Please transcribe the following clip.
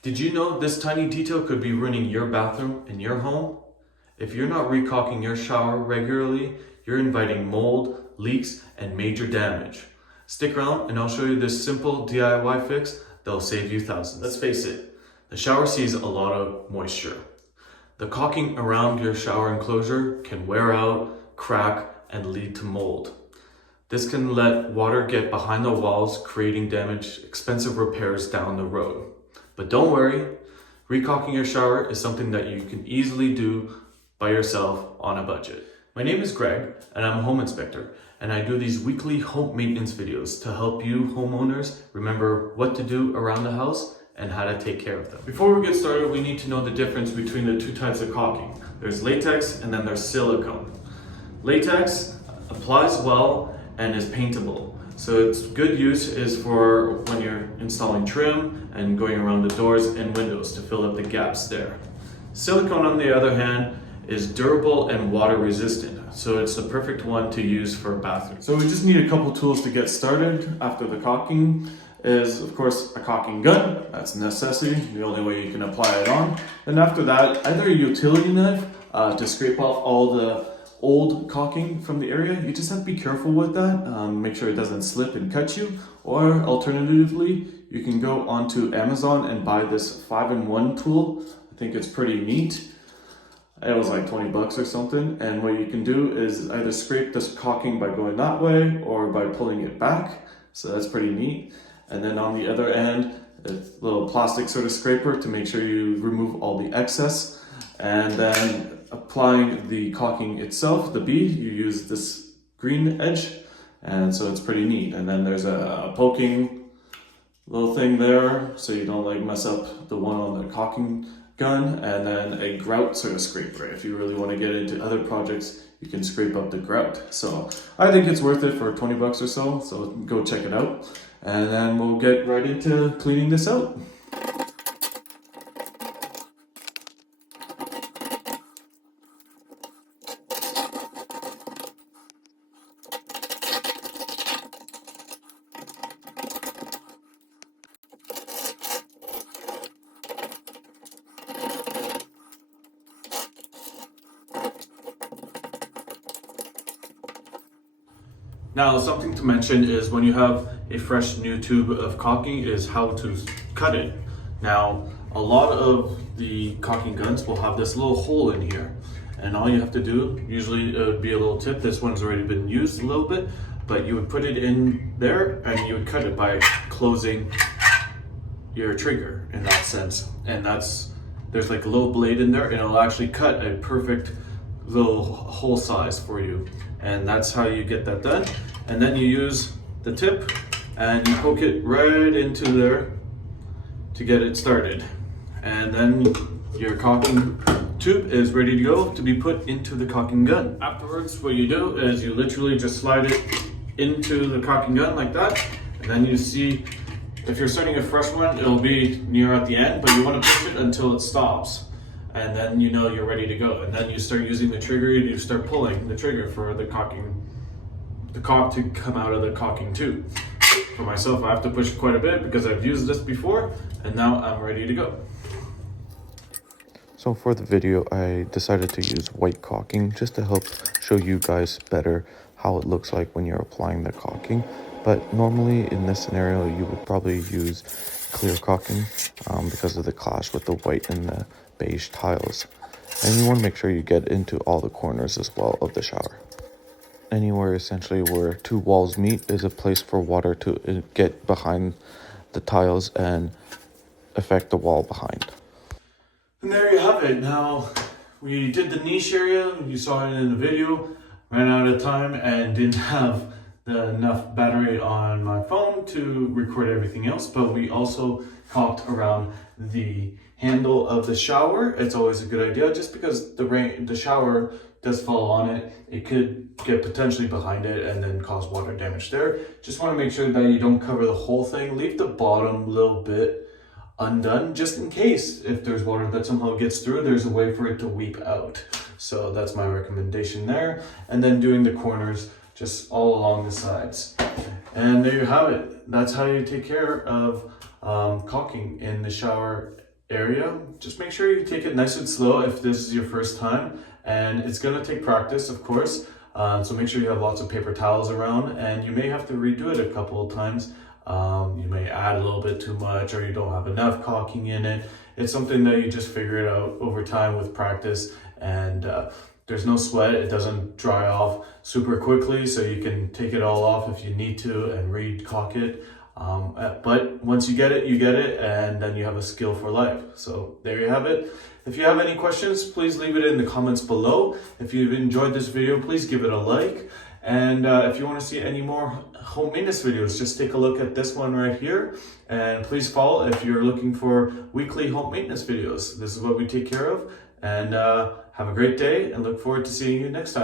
Did you know this tiny detail could be ruining your bathroom in your home? If you're not re-caulking your shower regularly, you're inviting mold, leaks, and major damage. Stick around and I'll show you this simple DIY fix that'll save you thousands. Let's face it, the shower sees a lot of moisture. The caulking around your shower enclosure can wear out, crack, and lead to mold. This can let water get behind the walls, creating damage, expensive repairs down the road. But don't worry, re-caulking your shower is something that you can easily do by yourself on a budget. My name is Greg and I'm a home inspector, and I do these weekly home maintenance videos to help you homeowners remember what to do around the house and how to take care of them. Before we get started, we need to know the difference between the two types of caulking. There's latex and then there's silicone. Latex applies well and is paintable. So its good use is for when you're installing trim and going around the doors and windows to fill up the gaps there. Silicone, on the other hand, is durable and water resistant. So it's the perfect one to use for bathrooms. So we just need a couple tools to get started. After the caulking is, of course, a caulking gun. That's a necessity, the only way you can apply it on. And after that, either a utility knife to scrape off all the old caulking from the area. You just have to be careful with that, make sure it doesn't slip and cut you, or alternatively you can go onto Amazon and buy this 5-in-1 tool. I think it's pretty neat. It was like 20 bucks or something, and what you can do is either scrape this caulking by going that way or by pulling it back, so that's pretty neat. And then on the other end, a little plastic sort of scraper to make sure you remove all the excess. And then applying the caulking itself, the bead, you use this green edge, and so it's pretty neat. And then there's a poking little thing there so you don't like mess up the one on the caulking gun, and then a grout sort of scraper. If you really want to get into other projects, you can scrape up the grout. So I think it's worth it for 20 bucks or so go check it out. And then we'll get right into cleaning this out. Now, something to mention is when you have a fresh new tube of caulking is how to cut it. Now, a lot of the caulking guns will have this little hole in here, and all you have to do, usually it would be a little tip, this one's already been used a little bit, but you would put it in there and you would cut it by closing your trigger in that sense. And there's like a little blade in there, and it'll actually cut a perfect little hole size for you. And that's how you get that done. And then you use the tip and you poke it right into there to get it started. And then your caulking tube is ready to go to be put into the caulking gun. Afterwards, what you do is you literally just slide it into the caulking gun like that. And then you see, if you're starting a fresh one, it'll be near at the end, but you want to push it until it stops. And then you know you're ready to go. And then you start using the trigger and you start pulling the trigger for the caulk to come out of the caulking tube. For myself, I have to push quite a bit because I've used this before, and now I'm ready to go. So for the video, I decided to use white caulking just to help show you guys better how it looks like when you're applying the caulking. But normally in this scenario, you would probably use clear caulking because of the clash with the white and the beige tiles. And you want to make sure you get into all the corners as well of the shower. Anywhere essentially where two walls meet is a place for water to get behind the tiles and affect the wall behind. And there you have it. Now, we did the niche area, you saw it in the video, ran out of time and didn't have enough battery on my phone to record everything else, but we also caulked around the handle of the shower. It's always a good idea, just because the shower does fall on it. It could get potentially behind it and then cause water damage there. Just want to make sure that you don't cover the whole thing. Leave the bottom a little bit undone, just in case if there's water that somehow gets through, there's a way for it to weep out. So that's my recommendation there. And then doing the corners just all along the sides. And there you have it. That's how you take care of caulking in the shower area, just make sure you take it nice and slow if this is your first time, and it's going to take practice, of course. So make sure you have lots of paper towels around, and you may have to redo it a couple of times. You may add a little bit too much, or you don't have enough caulking in it. It's something that you just figure it out over time with practice, and there's no sweat. It doesn't dry off super quickly, so you can take it all off if you need to and re-caulk it. But once you get it, and then you have a skill for life. So there you have it. If you have any questions, please leave it in the comments below. If you've enjoyed this video, please give it a like. And if you want to see any more home maintenance videos, just take a look at this one right here. And please follow if you're looking for weekly home maintenance videos. This is what we take care of. And have a great day, and look forward to seeing you next time.